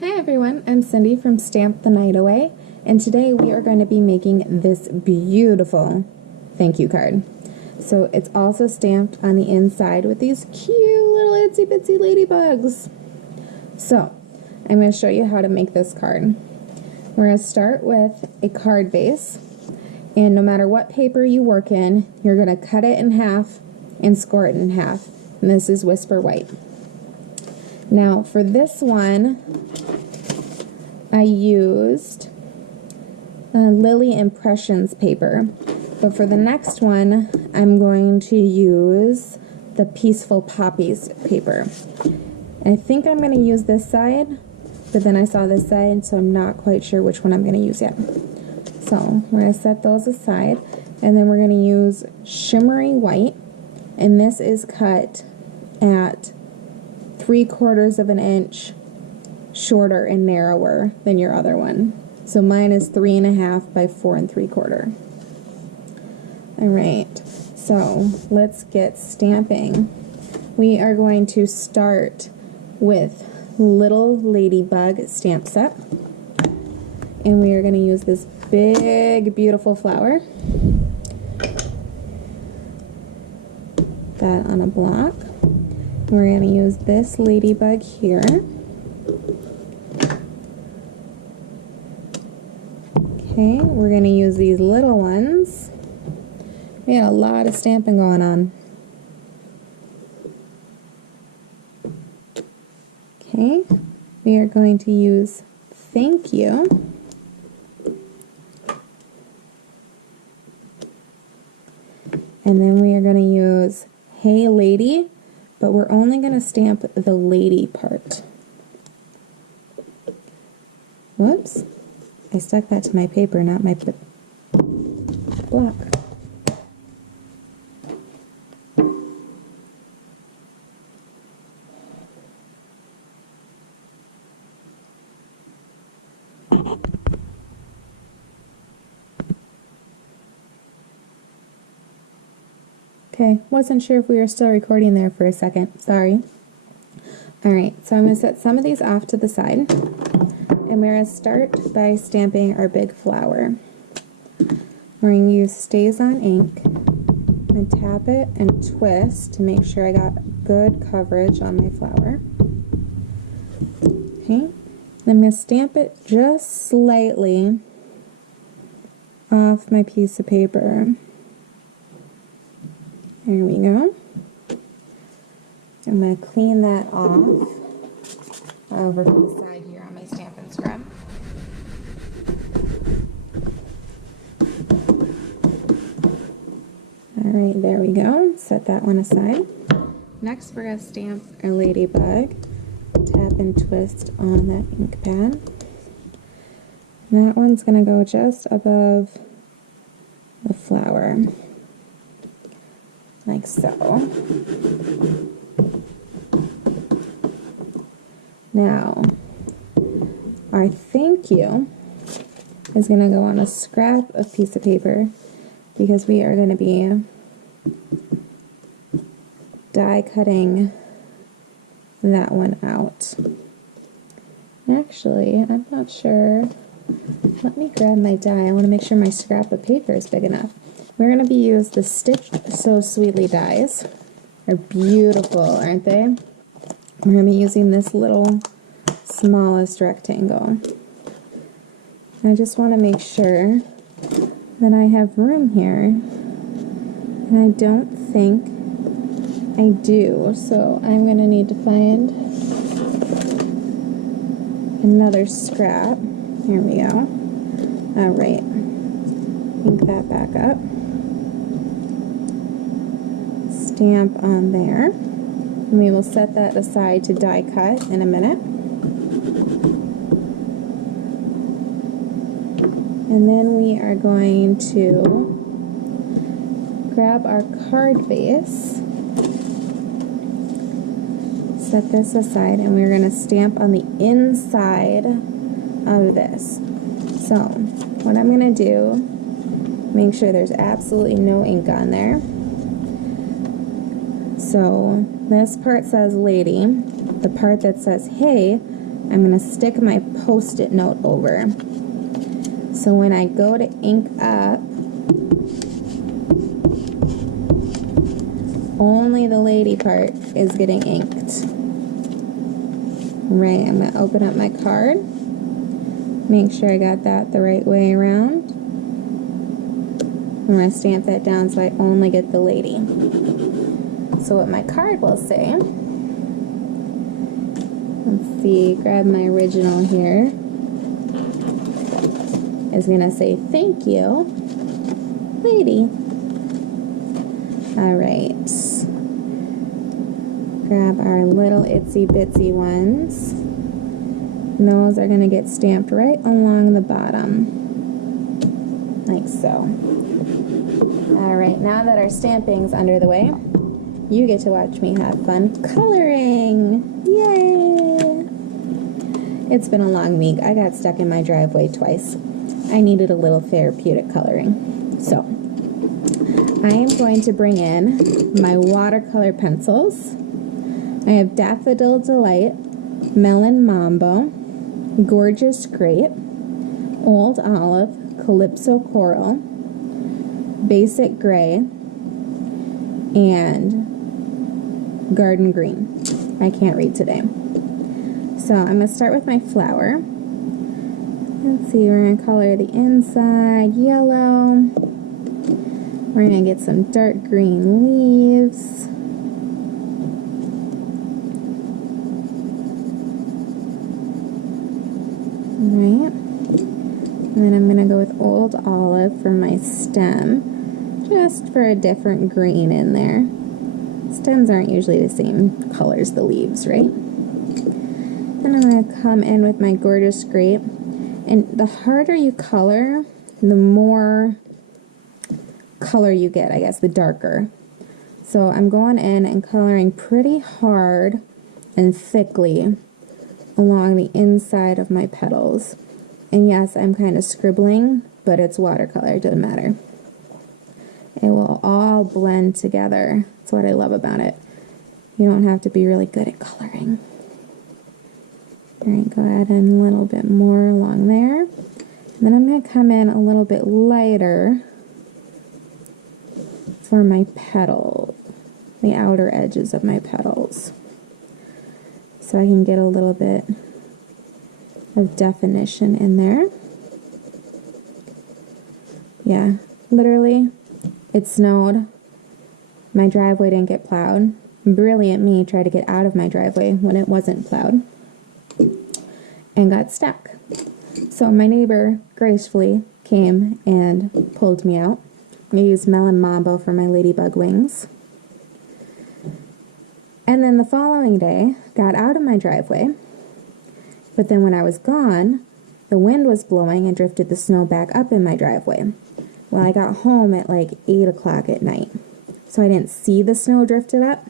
Hi everyone, I'm Cindy from Stamp the Night Away, and today we are going to be making this beautiful thank you card. So it's also stamped on the inside with these cute little itsy bitsy ladybugs. So I'm going to show you how to make this card. We're going to start with a card base, and no matter what paper you work in, you're going to cut it in half and score it in half. And this is Whisper White. Now for this one, I used Lily Impressions paper, but for the next one, I'm going to use the Peaceful Poppies paper. I think I'm going to use this side, but then I saw this side, so I'm not quite sure which one I'm going to use yet. So we're going to set those aside, and then we're going to use Shimmery White, and this is cut at 3/4 of an inch shorter and narrower than your other one. So mine is 3.5 by 4 3/4. Alright, so let's get stamping. We are going to start with Little Ladybug stamp set. And we are going to use this big, beautiful flower. That on a block. We're going to use this ladybug here. Okay, we're going to use these little ones. We got a lot of stamping going on. Okay, we are going to use Thank You. And then we are going to use Hey Lady, but we're only going to stamp the lady part. Whoops. I stuck that to my paper, not my block. Okay, wasn't sure if we were still recording there for a second. Sorry. Alright, so I'm going to set some of these off to the side. And we're going to start by stamping our big flower. We're going to use Stays on ink and tap it and twist to make sure I got good coverage on my flower. Okay, I'm going to stamp it just slightly off my piece of paper. There we go. I'm going to clean that off over to the side here on my Stampin' scrub. Alright, there we go. Set that one aside. Next we're going to stamp our ladybug. Tap and twist on that ink pad. And that one's going to go just above the flower. Like so. Now, our thank you is going to go on a scrap of piece of paper because we are going to be die cutting that one out. Actually, I'm not sure. Let me grab my die. I want to make sure my scrap of paper is big enough. We're going to be using the Stitched So Sweetly dies. They're beautiful, aren't they? We're going to be using this little smallest rectangle. I just want to make sure that I have room here, and I don't think I do, so I'm going to need to find another scrap. Here we go. Alright, ink that back up. Stamp on there. And we will set that aside to die cut in a minute. And then we are going to grab our card base, set this aside, and we're going to stamp on the inside of this. So, what I'm going to do, make sure there's absolutely no ink on there. So, this part says lady. The part that says hey I'm going to stick my Post-it note over. So when I go to ink up, only the lady part is getting inked. Right, I'm going to open up my card. Make sure I got that the right way around. I'm going to stamp that down so I only get the lady. So what my card will say, let's see, grab my original here, is going to say, thank you, lady. Alright. Grab our little itsy bitsy ones. And those are going to get stamped right along the bottom. Like so. Alright, now that our stamping's under the way, you get to watch me have fun coloring! Yay! It's been a long week. I got stuck in my driveway twice. I needed a little therapeutic coloring. So, I am going to bring in my watercolor pencils. I have Daffodil Delight, Melon Mambo, Gorgeous Grape, Old Olive, Calypso Coral, Basic Gray, and Garden Green. I can't read today. So I'm going to start with my flower. Let's see, we're going to color the inside yellow. We're going to get some dark green leaves. Alright. And then I'm going to go with Old Olive for my stem, just for a different green in there. Stems aren't usually the same color as the leaves, right? Then I'm going to come in with my Gorgeous Grape. And the harder you color, the more color you get, I guess, the darker. So I'm going in and coloring pretty hard and thickly along the inside of my petals. And yes, I'm kind of scribbling, but it's watercolor, it doesn't matter. It will all blend together. That's what I love about it. You don't have to be really good at coloring. Alright, go ahead and a little bit more along there. And then I'm going to come in a little bit lighter for my petal, the outer edges of my petals. So I can get a little bit of definition in there. Yeah, literally, it snowed. My driveway didn't get plowed. Brilliant me tried to get out of my driveway when it wasn't plowed and got stuck. So my neighbor gracefully came and pulled me out. I used Melon Mambo for my Ladybug wings. And then the following day, got out of my driveway. But then when I was gone, the wind was blowing and drifted the snow back up in my driveway. Well, I got home at like 8 o'clock at night. So I didn't see the snow drifted up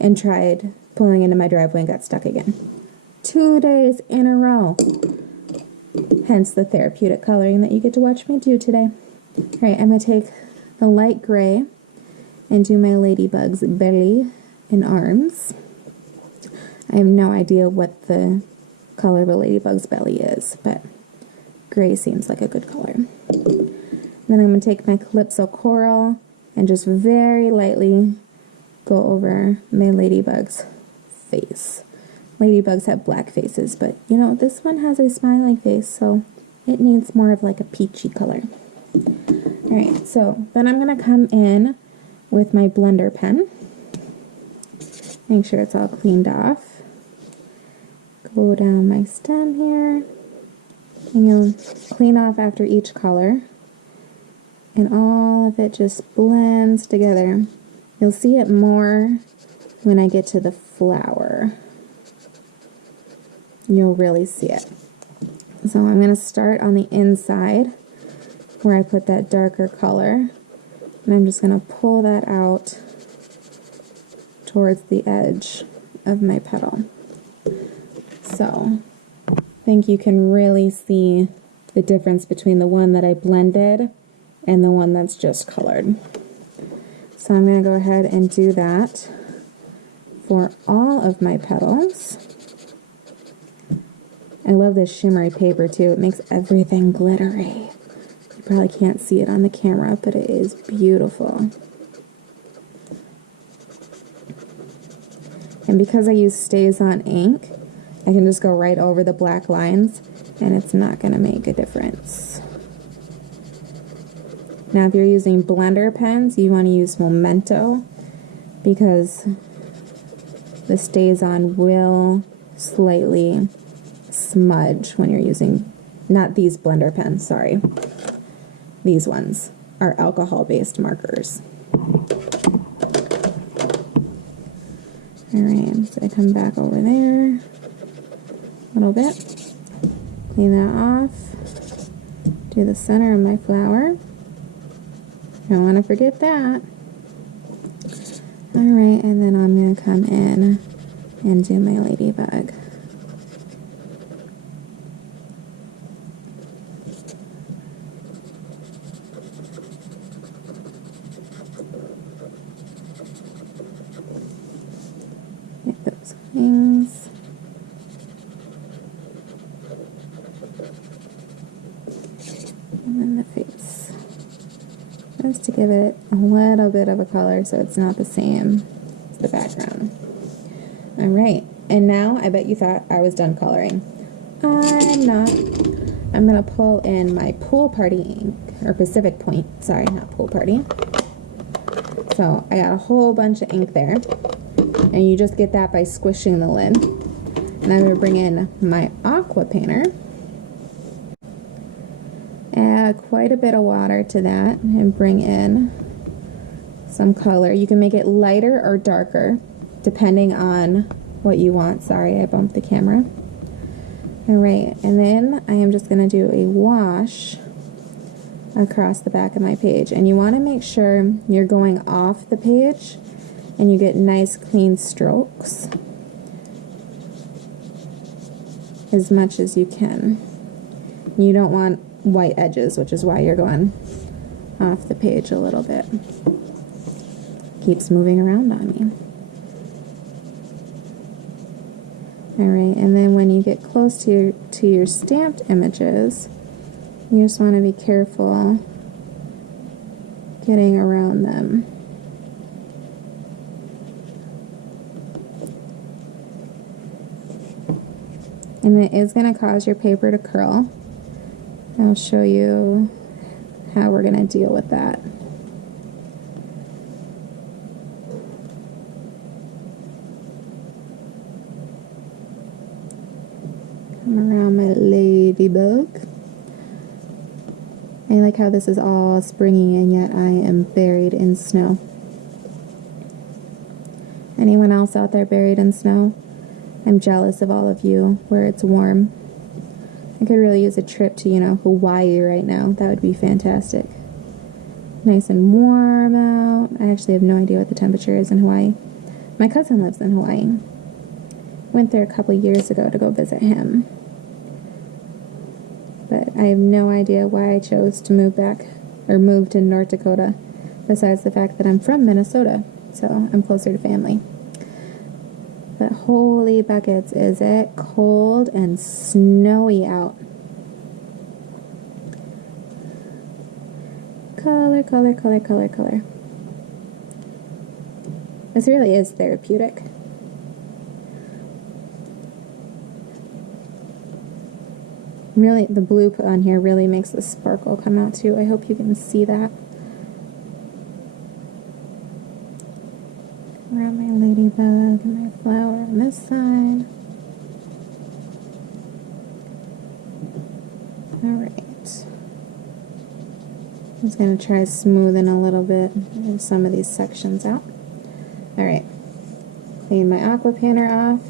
and tried pulling into my driveway and got stuck again. 2 days in a row. Hence the therapeutic coloring that you get to watch me do today. Alright, I'm going to take the light gray and do my ladybug's belly and arms. I have no idea what the color of a ladybug's belly is, but gray seems like a good color. Then I'm going to take my Calypso Coral and just very lightly go over my ladybug's face. Ladybugs have black faces, but you know, this one has a smiling face, so it needs more of like a peachy color. Alright, so then I'm going to come in with my blender pen. Make sure it's all cleaned off. Go down my stem here. And you'll clean off after each color. And all of it just blends together. You'll see it more when I get to the flower. You'll really see it. So I'm going to start on the inside where I put that darker color. And I'm just going to pull that out towards the edge of my petal. So I think you can really see the difference between the one that I blended and the one that's just colored. So I'm going to go ahead and do that for all of my petals. I love this shimmery paper too. It makes everything glittery. You probably can't see it on the camera, but it is beautiful. And because I use StazOn ink, I can just go right over the black lines and it's not going to make a difference. Now if you're using blender pens, you want to use Memento because the StazOn will slightly smudge when you're using, not these blender pens, sorry. These ones are alcohol-based markers. Alright, so I come back over there a little bit, clean that off, do the center of my flower. Don't want to forget that. Alright, and then I'm going to come in and do my ladybug. Get those wings. And then the face. Just to give it a little bit of a color so it's not the same as the background. Alright, and now I bet you thought I was done coloring. I'm not. I'm going to pull in my Pool Party ink, or Pacific Point, sorry, not Pool Party. So I got a whole bunch of ink there, and you just get that by squishing the lid. And I'm going to bring in my Aqua painter. Add quite a bit of water to that and bring in some color. You can make it lighter or darker depending on what you want. Sorry, I bumped the camera. Alright, and then I am just going to do a wash across the back of my page. And you want to make sure you're going off the page and you get nice clean strokes as much as you can. You don't want white edges, which is why you're going off the page a little bit. Keeps moving around on me. Alright, and then when you get close to your stamped images, you just want to be careful getting around them. And it is going to cause your paper to curl. I'll show you how we're going to deal with that. Come around my ladybug. I like how this is all springy and yet I am buried in snow. Anyone else out there buried in snow? I'm jealous of all of you where it's warm. I could really use a trip to, Hawaii right now. That would be fantastic. Nice and warm out. I actually have no idea what the temperature is in Hawaii. My cousin lives in Hawaii. Went there a couple years ago to go visit him. But I have no idea why I chose to move to North Dakota, besides the fact that I'm from Minnesota, so I'm closer to family. But holy buckets, is it cold and snowy out. Color, color, color, color, color. This really is therapeutic. Really, the blue put on here really makes the sparkle come out too. I hope you can see that. Around my ladybug and my flower on this side. Alright. I'm just going to try smoothing a little bit of some of these sections out. Alright. Clean my Aqua painter off.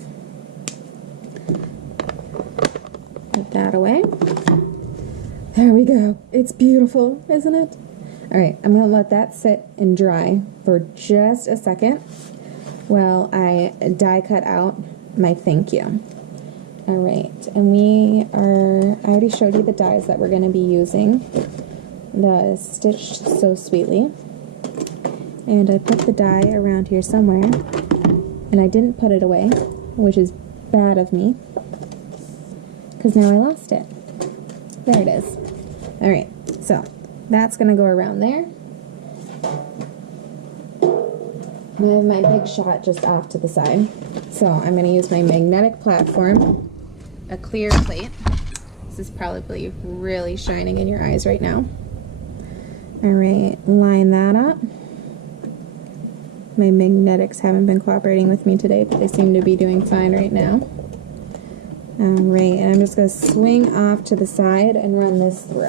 Put that away. There we go. It's beautiful, isn't it? Alright, I'm going to let that sit and dry for just a second while I die cut out my thank you. Alright, and I already showed you the dies that we're going to be using. The Stitched So Sweetly. And I put the die around here somewhere, and I didn't put it away, which is bad of me, because now I lost it. There it is. All right, so that's gonna go around there. I have my big shot just off to the side. So I'm gonna use my magnetic platform, a clear plate. This is probably really shining in your eyes right now. All right, line that up. My magnetics haven't been cooperating with me today, but they seem to be doing fine right now. All right, and I'm just going to swing off to the side and run this through.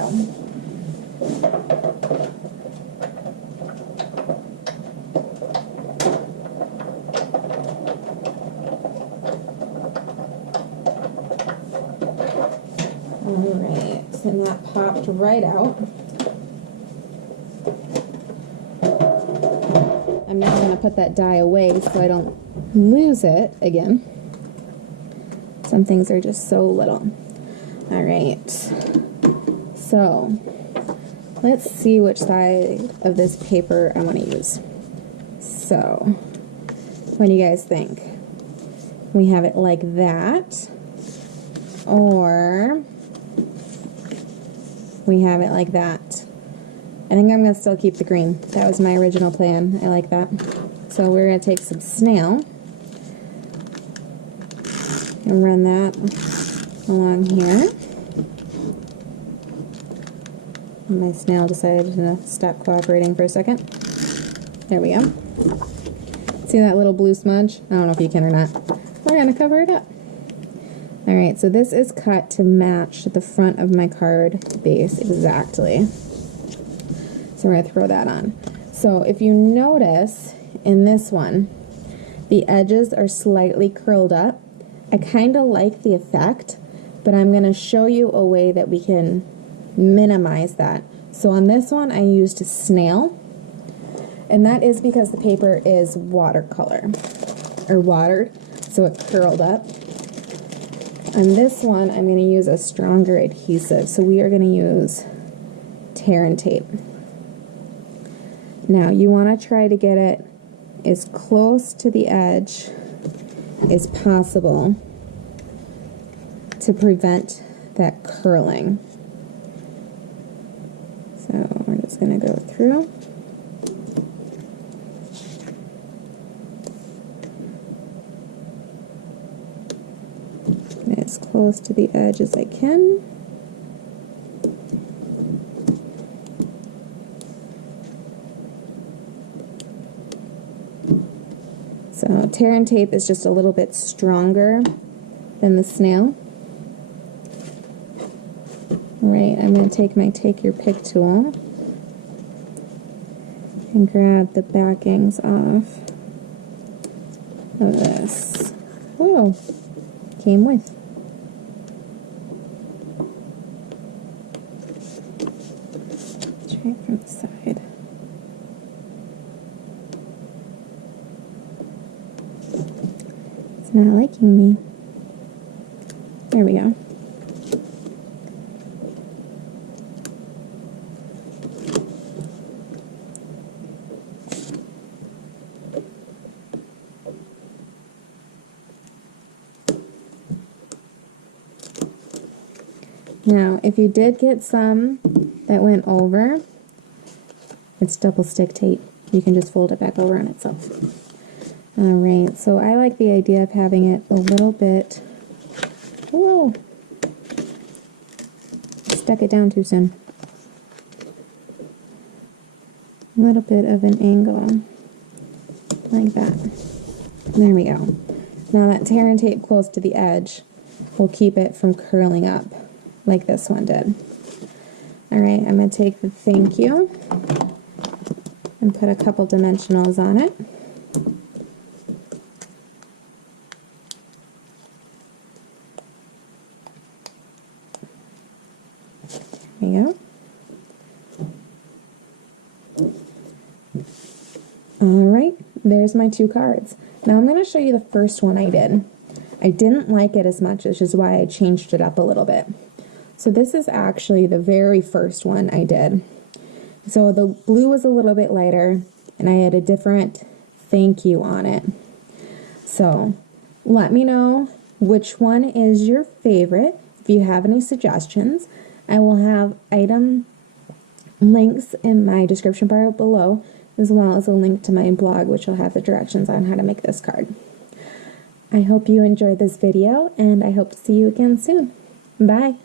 All right, and that popped right out. I'm now going to put that die away so I don't lose it again. Some things are just so little. All right, so let's see which side of this paper I want to use. So, what do you guys think? We have it like that, or we have it like that. I think I'm going to still keep the green. That was my original plan. I like that. So we're going to take some Snail and run that along here. And my Snail decided to stop cooperating for a second. There we go. See that little blue smudge? I don't know if you can or not. We're going to cover it up. Alright, so this is cut to match the front of my card base exactly. So we're going to throw that on. So if you notice in this one, the edges are slightly curled up. I kind of like the effect, but I'm going to show you a way that we can minimize that. So on this one, I used Snail, and that is because the paper is watercolor, or watered, so it curled up. On this one, I'm going to use a stronger adhesive, so we are going to use tear and tape. Now, you want to try to get it as close to the edge as possible to prevent that curling. So we're just going to go through. As close to the edge as I can. So tear and tape is just a little bit stronger than the Snail. Right, I'm going to take my Take Your Pick tool and grab the backings off of this. Whoa, came with. Try it from the side. It's not liking me. There we go. Now, if you did get some that went over, it's double stick tape. You can just fold it back over on itself. Alright, so I like the idea of having it a little bit, whoa, stuck it down too soon. A little bit of an angle, like that. There we go. Now that tear and tape close to the edge will keep it from curling up like this one did. Alright, I'm going to take the Thank You and put a couple dimensionals on it. There we go. Alright, there's my two cards. Now I'm going to show you the first one I did. I didn't like it as much, which is why I changed it up a little bit. So this is actually the very first one I did. So the blue was a little bit lighter, and I had a different thank you on it. So let me know which one is your favorite. if you have any suggestions. I will have item links in my description bar below, as well as a link to my blog, which will have the directions on how to make this card. I hope you enjoyed this video, and I hope to see you again soon. Bye!